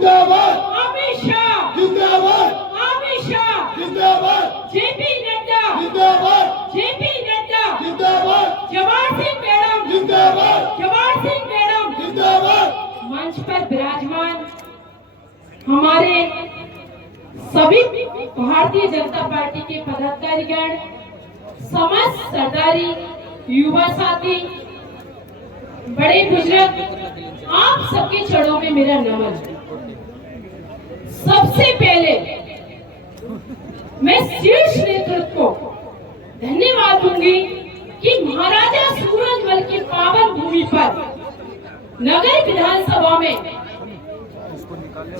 जिंदाबाद, अमित शाह जिंदाबाद, अमित शाह जिंदाबाद, जेपी नड्डा जिंदाबाद, जेपी नड्डा जिंदाबाद, जवाहर सिंह मैडम जिंदाबाद, जवाहर सिंह मैडम जिंदाबाद। मंच पर विराजमान हमारे सभी भारतीय जनता पार्टी के पदाधिकारीगण, समस्त सरदारी, युवा साथी, बड़े बुजुर्ग, आप सबके चरणों में मेरा नमन। सबसे पहले मैं शीर्ष नेतृत्व को धन्यवाद दूंगी कि महाराजा सूरजमल की पावन भूमि पर नगर विधानसभा में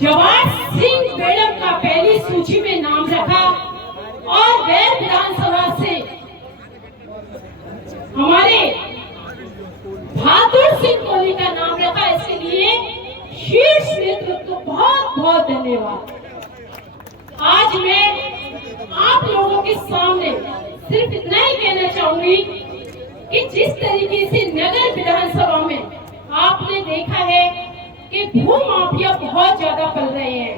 जवाहर सिंह मैडम का पहली सूची में नाम रखा और गैर विधानसभा से हमारे बहादुर सिंह कोहली का नाम रखा। इसके लिए शीर्ष नेतृत्व को बहुत बहुत धन्यवाद। आज मैं आप लोगों के सामने सिर्फ इतना ही कहना चाहूंगी कि जिस तरीके से नगर विधानसभा में आपने देखा है कि भू माफिया बहुत ज्यादा पल रहे हैं,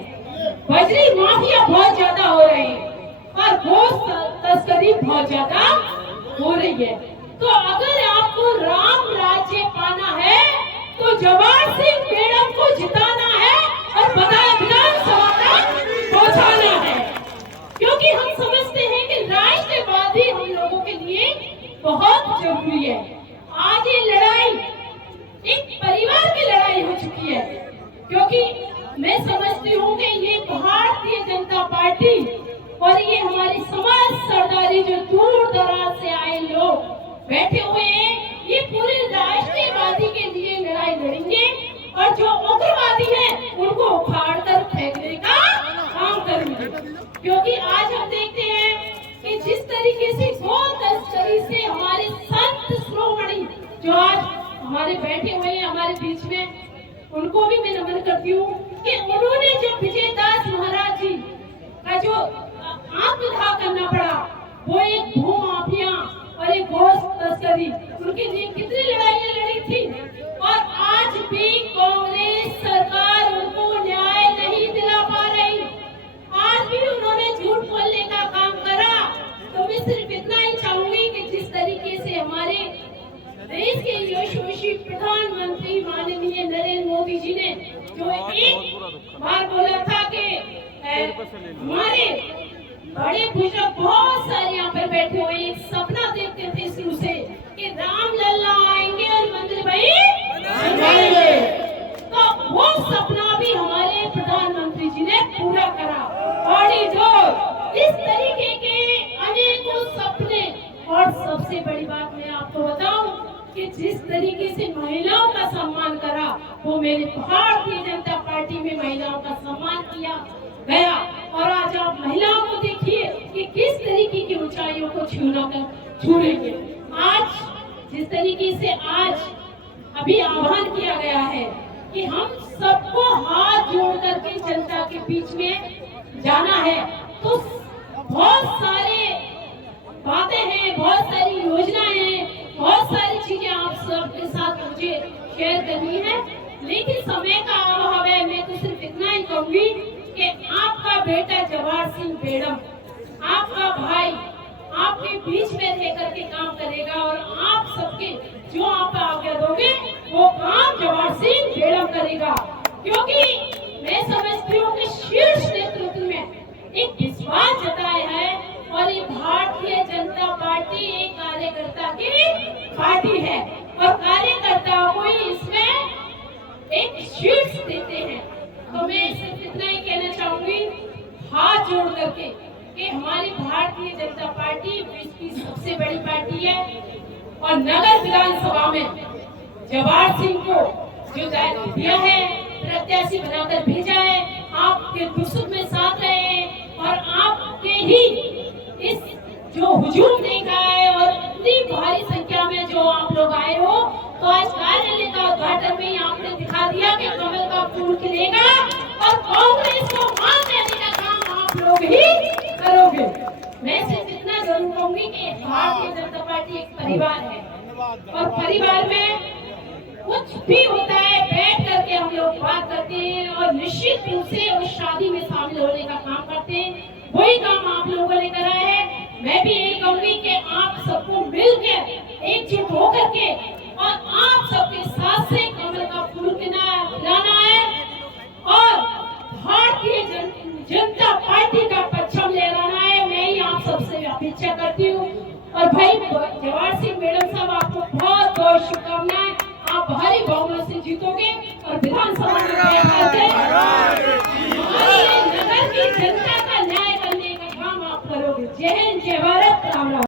बजरी माफिया बहुत ज्यादा हो रहे हैं और गोश्त तस्करी बहुत ज्यादा हो रही है। तो अगर आपको राम राज्य पाना है तो जवाहर सिंह मैडम को जिताना है और विधानसभा तक पहुंचाना है, क्योंकि हम समझते हैं कि राष्ट्रवादी हम लोगों के लिए बहुत जरूरी है। आज ये लड़ाई एक परिवार की लड़ाई हो चुकी है, क्योंकि मैं समझती हूँ कि ये भारतीय जनता पार्टी और ये हमारी समाज सरदारी जो दूर दराज से आए लोग बैठे हुए हैं, ये पूरे राष्ट्रवादी के लिए लड़ाई लड़ेंगे और जो उग्रवादी हैं उनको उखाड़ कर फेंकने का काम करेंगे। क्योंकि आज हम देखते हैं कि जिस तरीके से गौ तस्करी से हमारे संत शिरोमणि जो आज हमारे बैठे हुए हैं हमारे बीच में, उनको भी मैं नमन करती हूँ कि उन्होंने जो विजयदास महाराज जी का जो आत्मदाह करना पड़ा, वो एक भू माफिया और एक गोश्त तस्करी, उनके लिए कितनी लड़ाइयाँ लड़ी थी और आज भी कांग्रेस सरकार उनको न्याय नहीं दिला पा रही। आज भी उन्होंने झूठ बोलने का काम करा। तो मैं सिर्फ इतना ही चाहूंगी कि जिस तरीके से हमारे देश के यशस्वी प्रधानमंत्री माननीय नरेंद्र मोदी जी ने जो एक बार बोला था कि हमारे बड़े बुजुर्ग बहुत सारे यहाँ पर बैठे हुए एक सपना देखते थे शुरू से कि राम लल्ला आएंगे और मंदिर भाई बनाएंगे। तो वो सपना भी हमारे प्रधानमंत्री जी ने पूरा करा। कॉरिडोर, इस तरीके के अनेकों सपने। और सबसे बड़ी बात मैं आपको बताऊं कि जिस तरीके से महिलाओं का सम्मान करा, वो मेरे भारतीय जनता पार्टी में महिलाओं का सम्मान किया गया। और आज आप महिलाओं को देखिए कि किस तरीके की ऊंचाइयों को छू रही है। आज जिस तरीके से आज अभी आह्वान किया गया है कि हम सबको हाथ जोड़ करके जनता के बीच में जाना है, तो बहुत सारे बातें हैं, बहुत सारी योजनाएं हैं, बहुत सारी चीजें आप सबके साथ मुझे शेयर करनी है, लेकिन समय का अभाव है। मैं तो सिर्फ इतना ही कहूंगी कि आपका बेटा जवाहर सिंह मैडम, आपका भाई आपके बीच में रह करके काम करेगा और आप सबके जो आप आज्ञा दोगे वो काम जवाहर सिंह मैडम करेगा। क्योंकि मैं समझती हूँ कि शीर्ष नेतृत्व में एक विश्वास जताया है और ये भारतीय जनता पार्टी एक कार्यकर्ता की पार्टी है और कार्यकर्ताओं को ही इसमें एक शीर्ष देते हैं। तो मैं सिर्फ इतना ही कहना चाहूंगी हाथ जोड़ करके कि हमारी भारतीय जनता पार्टी विश्व की सबसे बड़ी पार्टी है और नगर विधानसभा में जवाहर सिंह को जो दायित्व दिया है, प्रत्याशी बनाकर भेजा है, आपके दुख में साथ रहे हैं और आपके ही इस जो हुजूम देखा है और इतनी भारी संख्या में जो आप लोग आए हो, तो आज कार्यालय का उद्घाटन में आपने दिखा दिया कि कमल का फूल खिलेगा और कांग्रेस को मान देने का काम आप लोग ही करोगे। मैं सिर्फ इतना जरूर कहूंगी कि भारतीय जनता पार्टी एक परिवार है और परिवार में कुछ भी होता है बैठ करके हम लोग बात करते हैं और निश्चित रूप से उस शादी में शामिल होने का काम करते हैं। वही काम आप लोगों ने करा है। मैं भी यही कहूंगी कि आप सबको मिलकर एकजुट होकर के और आप सबके साथ से कमल का फूल खिलाना है और भारतीय जनता पार्टी का परचम लहराना है। मैं ही आप सबसे अपेक्षा करती हूँ। और भाई जवाहर सिंह मैडम साहब, आपको बहुत बहुत शुभकामनाएं। आप भारी बहुमत से जीतोगे।